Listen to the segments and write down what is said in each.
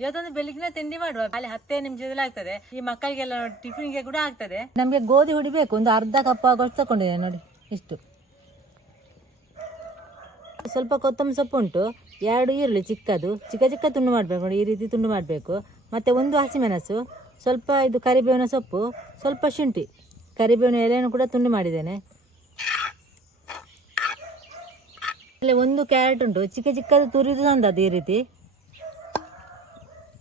ಇವತ್ತೊಂದು ಬೆಳಿಗ್ಗಿನ ತಿಂಡಿ ಮಾಡುವ, ಅಲ್ಲಿ 10 ನಿಮಿಷದಲ್ಲಿ ಆಗ್ತದೆ. ಈ ಮಕ್ಕಳಿಗೆಲ್ಲ ಟಿಫಿನ್ಗೆ ಕೂಡ ಆಗ್ತದೆ. ನಮಗೆ ಗೋಧಿ ಹುಡಿ ಬೇಕು, ಒಂದು ಅರ್ಧ ಕಪ್ ಆಗೋಷ್ಟು ತಗೊಂಡಿದ್ದೇನೆ ನೋಡಿ. ಇಷ್ಟು ಸ್ವಲ್ಪ ಕೊತ್ತಂಬರಿ ಸೊಪ್ಪು ಉಂಟು, 2 ಈರುಳ್ಳಿ ಚಿಕ್ಕದು, ಚಿಕ್ಕ ತುಂಡು ಮಾಡಬೇಕು ನೋಡಿ, ಈ ರೀತಿ ತುಂಡು ಮಾಡಬೇಕು. ಮತ್ತು 1 ಹಸಿಮೆಣಸು, ಸ್ವಲ್ಪ ಇದು ಕರಿಬೇವಿನ ಸೊಪ್ಪು, ಸ್ವಲ್ಪ ಶುಂಠಿ, ಕರಿಬೇವಿನ ಎಲೆಯನ್ನು ಕೂಡ ತುಂಡು ಮಾಡಿದ್ದೇನೆ. ಅಲ್ಲಿ 1 ಕ್ಯಾರೆಟ್ ಉಂಟು, ಚಿಕ್ಕದು ತುರಿದು ತಂದದ್ದು ಈ ರೀತಿ.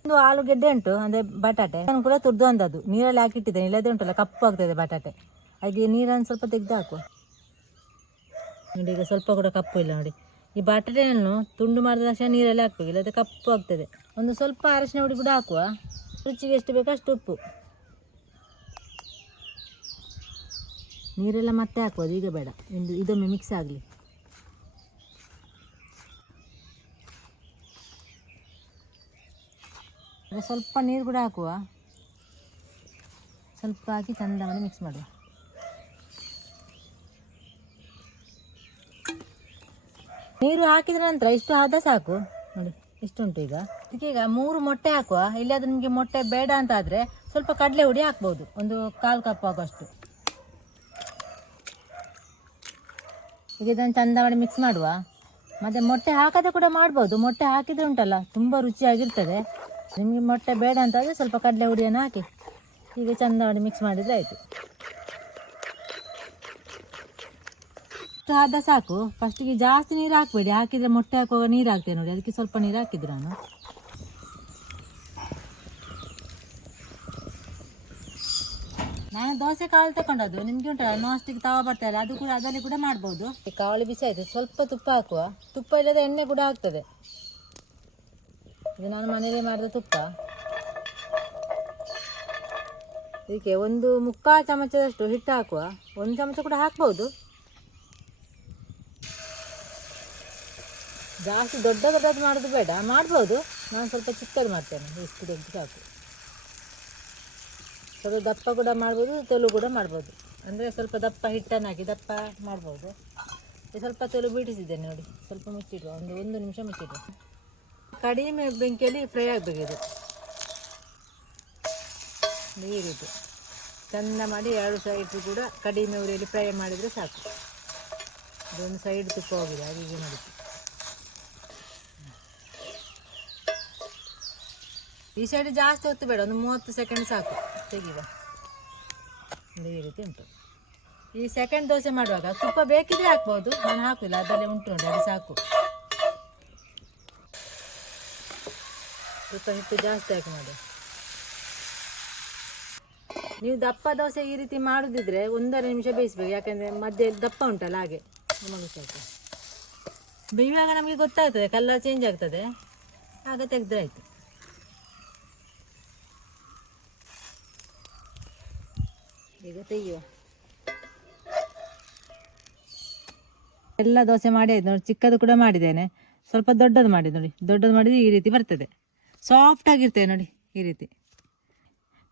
1 ಆಲೂಗೆಡ್ಡೆ ಉಂಟು, ಅಂದರೆ ಬಟಾಟೆ ಅದನ್ನು ಕೂಡ ತುರಿದು ತಂದದ್ದು, ನೀರಲ್ಲಿ ಹಾಕಿಟ್ಟಿದ್ದೇನೆ, ಇಲ್ಲದೇ ಉಂಟಲ್ಲ ಕಪ್ಪು ಆಗ್ತದೆ ಬಟಾಟೆ. ಹಾಗೆ ನೀರನ್ನು ಸ್ವಲ್ಪ ತೆಗೆದು ಹಾಕುವ ನೋಡಿ. ಈಗ ಸ್ವಲ್ಪ ಕೂಡ ಕಪ್ಪು ಇಲ್ಲ ನೋಡಿ. ಈ ಬಟಾಟೆಯನ್ನು ತುಂಡು ಮಾಡಿದ ತಕ್ಷಣ ನೀರಲ್ಲಿ ಹಾಕಬೇಕು, ಇಲ್ಲದೆ ಕಪ್ಪು ಆಗ್ತದೆ. ಒಂದು ಸ್ವಲ್ಪ ಅರಶಿನ ಹುಡಿ ಕೂಡ ಹಾಕುವ, ರುಚಿಗೆ ಎಷ್ಟು ಬೇಕು ಅಷ್ಟು ಉಪ್ಪು. ನೀರೆಲ್ಲ ಮತ್ತೆ ಹಾಕುವುದು, ಈಗ ಬೇಡ, ಇದೊಮ್ಮೆ ಮಿಕ್ಸ್ ಆಗಲಿ. ಸ್ವಲ್ಪ ನೀರು ಕೂಡ ಹಾಕುವ, ಸ್ವಲ್ಪ ಹಾಕಿ ಚಂದ ಮಾಡಿ ಮಿಕ್ಸ್ ಮಾಡುವ. ನೀರು ಹಾಕಿದ ನಂತರ ಇಷ್ಟು ಹದ ಸಾಕು ನೋಡಿ, ಇಷ್ಟುಂಟು. ಈಗ ಇದಕ್ಕೀಗ 3 ಮೊಟ್ಟೆ ಹಾಕುವ. ಇಲ್ಲಾದ್ರೆ ನಿಮಗೆ ಮೊಟ್ಟೆ ಬೇಡ ಅಂತ ಆದರೆ ಸ್ವಲ್ಪ ಕಡಲೆ ಹುಡಿ ಹಾಕ್ಬೋದು, ಒಂದು 1/4 ಕಪ್ ಆಗುವಷ್ಟು. ಈಗ ಇದನ್ನು ಚಂದ ಮಾಡಿ ಮಿಕ್ಸ್ ಮಾಡುವ. ಮತ್ತು ಮೊಟ್ಟೆ ಹಾಕದೆ ಕೂಡ ಮಾಡ್ಬೋದು, ಮೊಟ್ಟೆ ಹಾಕಿದರೆ ಉಂಟಲ್ಲ ತುಂಬ ರುಚಿಯಾಗಿರ್ತದೆ. ನಿಮಗೆ ಮೊಟ್ಟೆ ಬೇಡ ಅಂತಾದರೆ ಸ್ವಲ್ಪ ಕಡಲೆ ಹುಡಿಯನ್ನು ಹಾಕಿ ಈಗ ಚಂದ ಮಾಡಿ ಮಿಕ್ಸ್ ಮಾಡಿದರೆ ಆಯಿತು. ಹದ ಸಾಕು. ಫಸ್ಟಿಗೆ ಜಾಸ್ತಿ ನೀರು ಹಾಕಬೇಡಿ, ಹಾಕಿದರೆ ಮೊಟ್ಟೆ ಹಾಕುವಾಗ ನೀರು ಹಾಕ್ತೇನೆ ನೋಡಿ, ಅದಕ್ಕೆ ಸ್ವಲ್ಪ ನೀರು ಹಾಕಿದ್ರು ನಾನು ದೋಸೆ ಕಾಳು ತಗೊಂಡದ್ದು. ನಿಮಗೆ ಉಂಟಲ್ಲ ನಾಸ್ಟಿಕ್ ತವಾ ಬರ್ತಲ್ಲ, ಅದು ಕೂಡ ಅದರಲ್ಲಿ ಕೂಡ ಮಾಡ್ಬೋದು. ಕಾವಳಿ ಬಿಸಿ ಆಯಿತು, ಸ್ವಲ್ಪ ತುಪ್ಪ ಹಾಕುವ. ತುಪ್ಪ ಇಲ್ಲದೆ ಎಣ್ಣೆ ಕೂಡ ಆಗ್ತದೆ. ಇದು ನಾನು ಮನೇಲಿ ಮಾಡಿದ ತುಪ್ಪ. ಇದಕ್ಕೆ 1/4 ಚಮಚದಷ್ಟು ಹಿಟ್ಟು ಹಾಕುವ. 1 ಚಮಚ ಕೂಡ ಹಾಕ್ಬೋದು. ಜಾಸ್ತಿ ದೊಡ್ಡದು ಮಾಡೋದು ಬೇಡ, ಮಾಡ್ಬೋದು. ನಾನು ಸ್ವಲ್ಪ ಚಿಕ್ಕದು ಮಾಡ್ತೇನೆ, ಇಷ್ಟು ದೊಡ್ಡ ಸಾಕು. ಸ್ವಲ್ಪ ದಪ್ಪ ಕೂಡ ಮಾಡ್ಬೋದು, ತೆಳು ಕೂಡ ಮಾಡ್ಬೋದು. ಅಂದರೆ ಸ್ವಲ್ಪ ದಪ್ಪ ಹಿಟ್ಟನ್ನು ಹಾಕಿ ದಪ್ಪ ಮಾಡ್ಬೋದು. ಸ್ವಲ್ಪ ತೆಳು ಬಿಡಿಸಿದ್ದೇನೆ ನೋಡಿ. ಸ್ವಲ್ಪ ಮುಚ್ಚಿಡುವ, 1 ನಿಮಿಷ ಮುಚ್ಚಿಡುವ. ಕಡಿಮೆ ಬೆಂಕಿಯಲ್ಲಿ ಫ್ರೈ ಆಗಬೇಕು ಇದು. ಈ ರೀತಿ ಚೆಂದ ಮಾಡಿ 2 ಸೈಡ್ ಕೂಡ ಕಡಿಮೆ ಉರಿಯಲ್ಲಿ ಫ್ರೈ ಮಾಡಿದರೆ ಸಾಕು. ಇದೊಂದು ಸೈಡ್ ತುಪ್ಪ ಹೋಗಿದೆ, ಹಾಗೆ ಮಾಡಿದ್ದು. ಈ ಸೈಡ್ ಜಾಸ್ತಿ ಹೊತ್ತು ಬೇಡ, ಒಂದು 30 ಸೆಕೆಂಡ್ ಸಾಕು, ತೆಗಿವ. ಈ ರೀತಿ ಉಂಟು. ಈ ಸೆಕೆಂಡ್ ದೋಸೆ ಮಾಡುವಾಗ ತುಪ್ಪ ಬೇಕಿದ್ರೆ ಹಾಕ್ಬೋದು, ನಾನು ಹಾಕಿಲ್ಲ, ಅದರಲ್ಲೇ ಉಂಟು ನೋಡಿ, ಅದು ಸಾಕು. ತುಪ್ಪ ಹಿಟ್ಟು ಜಾಸ್ತಿ ಹಾಕಿ ಮಾಡಿ. ನೀವು ದಪ್ಪ ದೋಸೆ ಈ ರೀತಿ ಮಾಡೋದಿದ್ರೆ 1.5 ನಿಮಿಷ ಬೇಯಿಸ್ಬೇಕು, ಯಾಕೆಂದರೆ ಮಧ್ಯೆ ದಪ್ಪ ಉಂಟಲ್ಲ, ಹಾಗೆ ನಮಗೆ ಸಾಕು. ಬೇಯುವಾಗ ನಮಗೆ ಗೊತ್ತಾಗ್ತದೆ, ಕಲರ್ ಚೇಂಜ್ ಆಗ್ತದೆ, ಆಗ ತೆಗೆದ್ರೆ ಆಯಿತು. ಈಗ ತೆಗೆಯುವ. ಎಲ್ಲ ದೋಸೆ ಮಾಡಿ ಆಯ್ತು ನೋಡಿ. ಚಿಕ್ಕದು ಕೂಡ ಮಾಡಿದ್ದೇನೆ, ಸ್ವಲ್ಪ ದೊಡ್ಡದು ಮಾಡಿದ್ದು ನೋಡಿ. ದೊಡ್ಡದು ಮಾಡಿದರೆ ಈ ರೀತಿ ಬರ್ತದೆ, ಸಾಫ್ಟ್ ಆಗಿರ್ತದೆ ನೋಡಿ. ಈ ರೀತಿ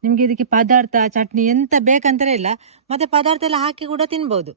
ನಿಮಗೆ ಇದಕ್ಕೆ ಪದಾರ್ಥ ಚಟ್ನಿ ಎಂತ ಬೇಕಂತಲೇ ಇಲ್ಲ, ಮತ್ತು ಪದಾರ್ಥ ಎಲ್ಲ ಹಾಕಿ ಕೂಡ ತಿನ್ಬೋದು.